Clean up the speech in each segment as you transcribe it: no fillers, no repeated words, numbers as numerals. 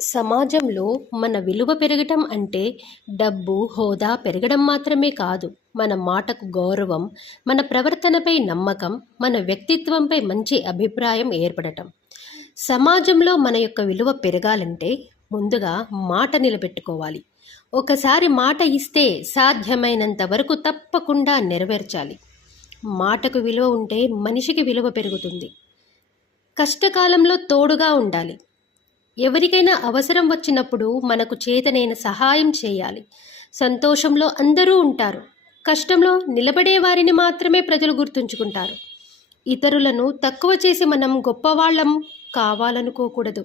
సమాజంలో మన విలువ పెరగటం అంటే డబ్బు, హోదా పెరగడం మాత్రమే కాదు. మన మాటకు గౌరవం, మన ప్రవర్తనపై నమ్మకం, మన వ్యక్తిత్వంపై మంచి అభిప్రాయం ఏర్పడటం. సమాజంలో మన యొక్క విలువ పెరగాలంటే ముందుగా మాట నిలబెట్టుకోవాలి. ఒకసారి మాట ఇస్తే సాధ్యమైనంత వరకు తప్పకుండా నెరవేర్చాలి. మాటకు విలువ ఉంటే మనిషికి విలువ పెరుగుతుంది. కష్టకాలంలో తోడుగా ఉండాలి. ఎవరికైనా అవసరం వచ్చినప్పుడు మనకు చేతనైన సహాయం చేయాలి. సంతోషంలో అందరూ ఉంటారు. కష్టంలో నిలబడే వారిని మాత్రమే ప్రజలు గుర్తుంచుకుంటారు. ఇతరులను తక్కువ చేసి మనం గొప్పవాళ్ళం కావాలనుకోకూడదు.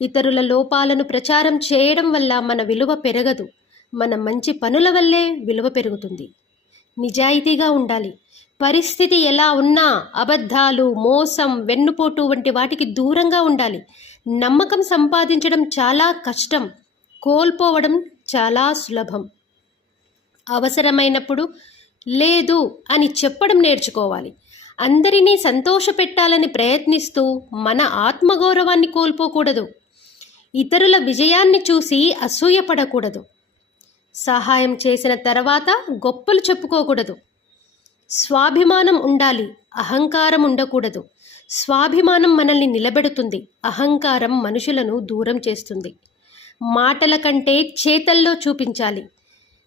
ఇతరుల లోపాలను ప్రచారం చేయడం వల్ల మన విలువ పెరగదు. మన మంచి పనుల వల్లే విలువ పెరుగుతుంది. నిజాయితీగా ఉండాలి. పరిస్థితి ఎలా ఉన్నా అబద్ధాలు, మోసం, వెన్నుపోటు వంటి వాటికి దూరంగా ఉండాలి. నమ్మకం సంపాదించడం చాలా కష్టం, కోల్పోవడం చాలా సులభం. అవసరమైనప్పుడు లేదు అని చెప్పడం నేర్చుకోవాలి. అందరినీ సంతోషపెట్టాలని ప్రయత్నిస్తూ మన ఆత్మగౌరవాన్ని కోల్పోకూడదు. ఇతరుల విజయాన్ని చూసి అసూయపడకూడదు. సహాయం చేసిన తర్వాత గొప్పలు చెప్పుకోకూడదు. స్వాభిమానం ఉండాలి, అహంకారం ఉండకూడదు. స్వాభిమానం మనల్ని నిలబెడుతుంది, అహంకారం మనుషులను దూరం చేస్తుంది. మాటల కంటే చేతల్లో చూపించాలి.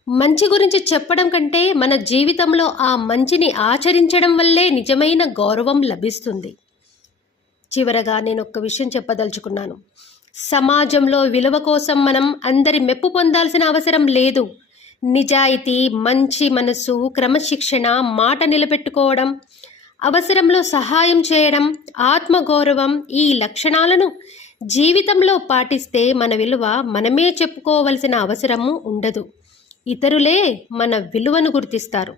మంచి గురించి చెప్పడం కంటే మన జీవితంలో ఆ మంచిని ఆచరించడం వల్లే నిజమైన గౌరవం లభిస్తుంది. చివరగా నేను ఒక్క విషయం చెప్పదలుచుకున్నాను. సమాజంలో విలువ కోసం మనం అందరి మెప్పు పొందాల్సిన అవసరం లేదు. నిజాయితీ, మంచి మనసు, క్రమశిక్షణ, మాట నిలబెట్టుకోవడం, అవసరంలో సహాయం చేయడం, ఆత్మగౌరవం, ఈ లక్షణాలను జీవితంలో పాటిస్తే మన విలువ మనమే చెప్పుకోవలసిన అవసరము ఉండదు. ఇతరులే మన విలువను గుర్తిస్తారు.